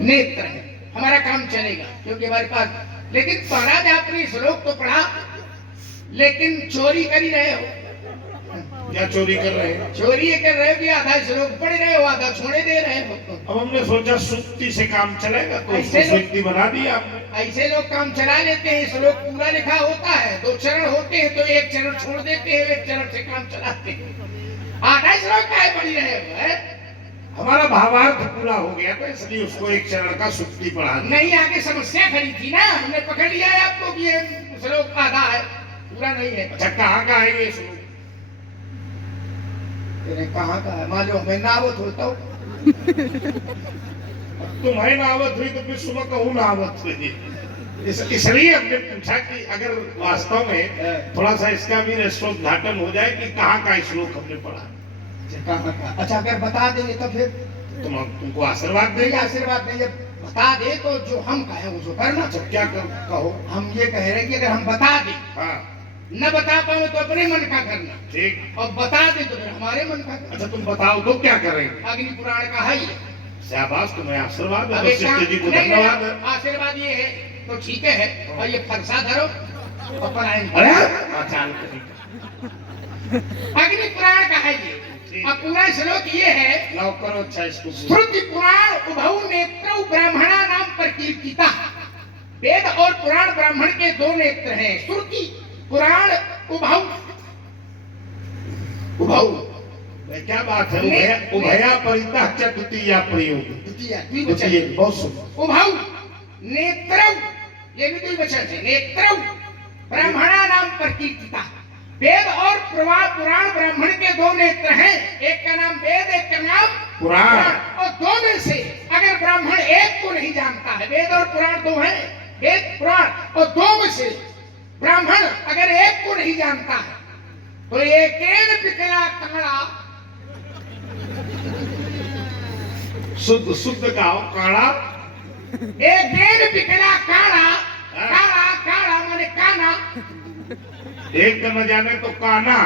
नेत्र है, हमारा काम चलेगा क्योंकि हमारे पास। लेकिन महाराज आपने श्लोक तो पढ़ा, लेकिन चोरी कर ही रहे हो। क्या चोरी कर रहे हैं? चोरी ये कर रहे हो कि आधा श्लोक पढ़ रहे हो, आधा छोड़े दे रहे हो। अब हमने सोचा सुक्ति से काम चलेगा तो ऐसे उसको सुक्ति बना दिया आपने। ऐसे लोग काम चला लेते हैं, श्लोक पूरा लिखा होता है, 2 चरण होते हैं तो 1 चरण छोड़ देते हैं, 1 चरण से काम चलाते हैं। आधा श्लोक काय पढ़ रहे हो है? हमारा भावार्थ पूरा हो गया तो इसलिए उसको 1 चरण का सुक्ति पढ़ा दिया। नहीं, आगे समस्या खड़ी थी ना, हमने पकड़ लिया है आपको कि ये श्लोक आधा है, पूरा नहीं है। अच्छा, कहाँ का है ये श्लोक? कहाँ का है मालूम? मैं नावत होता हूँ। तुम्हें नावत हुई तो फिर सुबह कहूँ नावत हुई। इसलिए हमने पूछा कि अगर वास्तव में थोड़ा सा इसका भी रेस्टोघाटन हो जाए कि कहाँ का श्लोक हमने पढ़ा। कहाँ का? अच्छा, अगर बता देंगे तो फिर तुमको आशीर्वाद देंगे। आशीर्वाद देंगे, बता दे तो जो हम कहें वो करना। अच्छा, क्या कहो? हम ये कह रहे हैं कि अगर हम बता दें, हाँ, न बता पाओ तो अपने मन का करना, ठीक। और बता दे तो फिर हमारे मन का करना। अच्छा, तुम बताओ तो क्या करेंगे? अग्नि पुराण का है ये। शाबाश, तुम्हें आशीर्वाद है। अब एक वशिष्ठ काम- जी को नहीं, धन्यवाद है। आशीर्वाद ये है तो ठीक है, और ये फरसा धरो और पलायन अरे करो। चाल अग्नि पुराण का है ये। अब पूरा श्लोक ये है, लाओ करो। अच्छा, इसको श्रुति पुराण उभौ नेत्रौ ब्राह्मणा नाम प्रकीर्तिता। वेद और पुराण ब्राह्मण के 2 नेत्र हैं। श्रुति पुराण उभौ। उभौ क्या बात है? उभया परिता च द्वितीया प्रयोग। द्विवचन। बहुत सुंदर। उभौ नेत्रौ, ये भी द्विवचन है। नेत्रौ ब्राह्मणा नाम प्रकीर्तिता। वेद और पुराण ब्राह्मण के 2 नेत्र हैं, एक का नाम वेद, एक का नाम पुराण। और 2 में से अगर ब्राह्मण एक को नहीं जानता है, वेद और पुराण 2 हैं, वेद पुराण, और 2 में से ब्राह्मण अगर एक को नहीं जानता है तो एकेन पिकला काड़ा। शुद्ध शुद्ध का काड़ा। एकेन पिकला काड़ा। काड़ा काड़ा माने काना। एक का न जाने तो काना।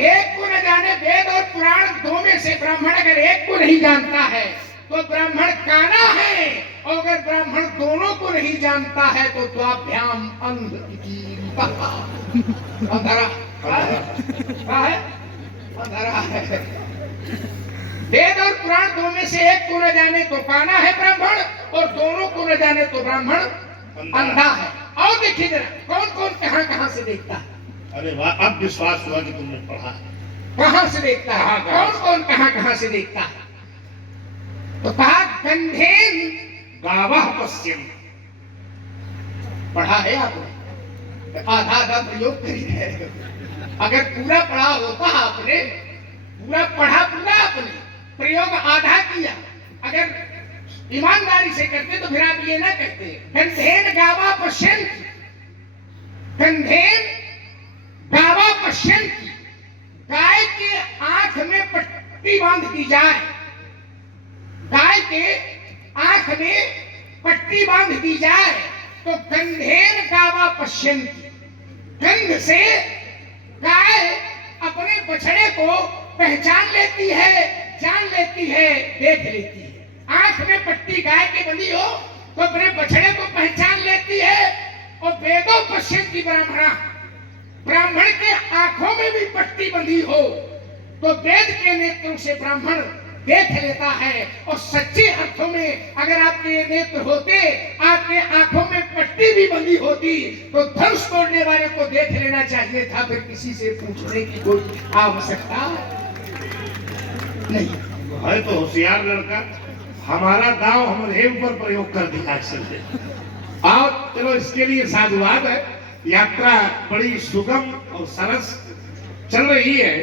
एक को न जाने, वेद और पुराण 2 में से ब्राह्मण अगर एक को नहीं जानता है तो ब्राह्मण काना है, और अगर ब्राह्मण दोनों को नहीं जानता है तो द्वाभ्याम अंधरा है। अंधरा है। वेद और पुराण 2 में से एक को न जाने तो काना है ब्राह्मण, और दोनों को न जाने तो ब्राह्मण अंधा है। और देखिए जरा, कौन कौन कहाँ कहाँ से देखता है? अरे वाह, अब विश्वास हुआ कि तुमने पढ़ा है। कहाँ से देखता है? कौन कौन कहाँ कहाँ से देखता है? तो कहा गंधेन गावः पश्चिम। पढ़ा है आपने? आधा आधा प्रयोग करी है। अगर पूरा पढ़ा होता आपने, पूरा पढ़ा पूरा आपने, प्रयोग आधा किया, अगर ईमानदारी से करते तो फिर आप ये ना कहते गंधेन गावा पश्यन्ति। गंधेन गावा पश्यन्ति। गाय के आंख में पट्टी बांध दी जाए, गाय के आंख में पट्टी बांध दी जाए तो गंधेन गावा पश्यन्ति। गंध से गाय अपने बछड़े को पहचान लेती है, जान लेती है, देख लेती है। आंख में पट्टी गाय के बंधी हो तो अपने बछड़े को पहचान लेती है। और वेदो पश्यन्ति ब्राह्मणा, ब्राह्मण के आंखों में भी पट्टी बंधी हो तो वेद के नेत्रों से ब्राह्मण देख लेता है। और सच्चे अर्थों में अगर आपके ये नेत्र होते, आपके आंखों में पट्टी भी बंधी होती तो धनुष तोड़ने वाले को देख लेना चाहिए था, फिर किसी से पूछने की कोई आवश्यकता नहीं। है तो होशियार लड़का। हमारा दाव हमारे ऊपर प्रयोग कर दिया इसने। आओ चलो, इसके लिए साधुवाद है। यात्रा बड़ी सुगम और सरस चल रही है।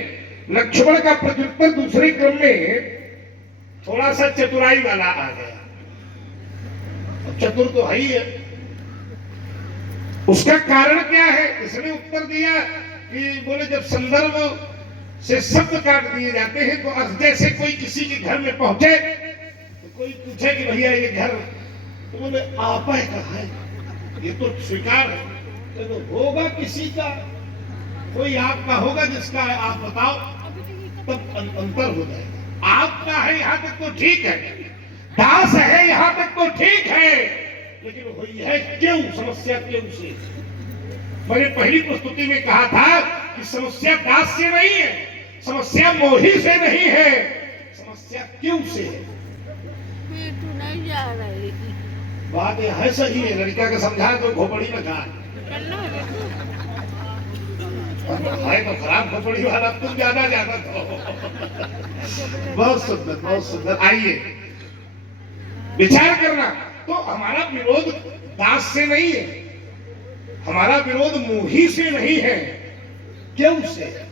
लक्ष्मण का प्रत्युत्तर दूसरे क्रम में थोड़ा सा चतुराई वाला आ गया। चतुर तो है ही है। उसका कारण क्या है? इसने उत्तर दिया कि बोले जब संदर्भ से शब्द काट दिए जाते हैं तो अर्थ, जैसे कोई किसी के घर में पहुंचे तो कोई पूछे कि भैया ये घर, तो बोले आप है कहा है, ये तो स्वीकार है। तो होगा किसी का, कोई आपका होगा जिसका है, आप बताओ, तब अंतर हो जाएगा। आपका है यहाँ तक तो ठीक है, दास है यहाँ तक तो क्यों, समस्या क्यों से। मैंने पहली प्रस्तुति में कहा था कि समस्या दास से नहीं है, समस्या मोही से नहीं है, समस्या क्यों से है। तू नहीं जा रही। बात यह है सही है, लड़का का समझाए तो खोपड़ी में कहा है तो खराब खोपड़ी वाला तुम ज्यादा ज्यादा तो। बहुत सुंदर, बहुत सुंदर। आइए विचार करना। तो हमारा विरोध दास से नहीं है, हमारा विरोध मोही से नहीं है, क्यों से।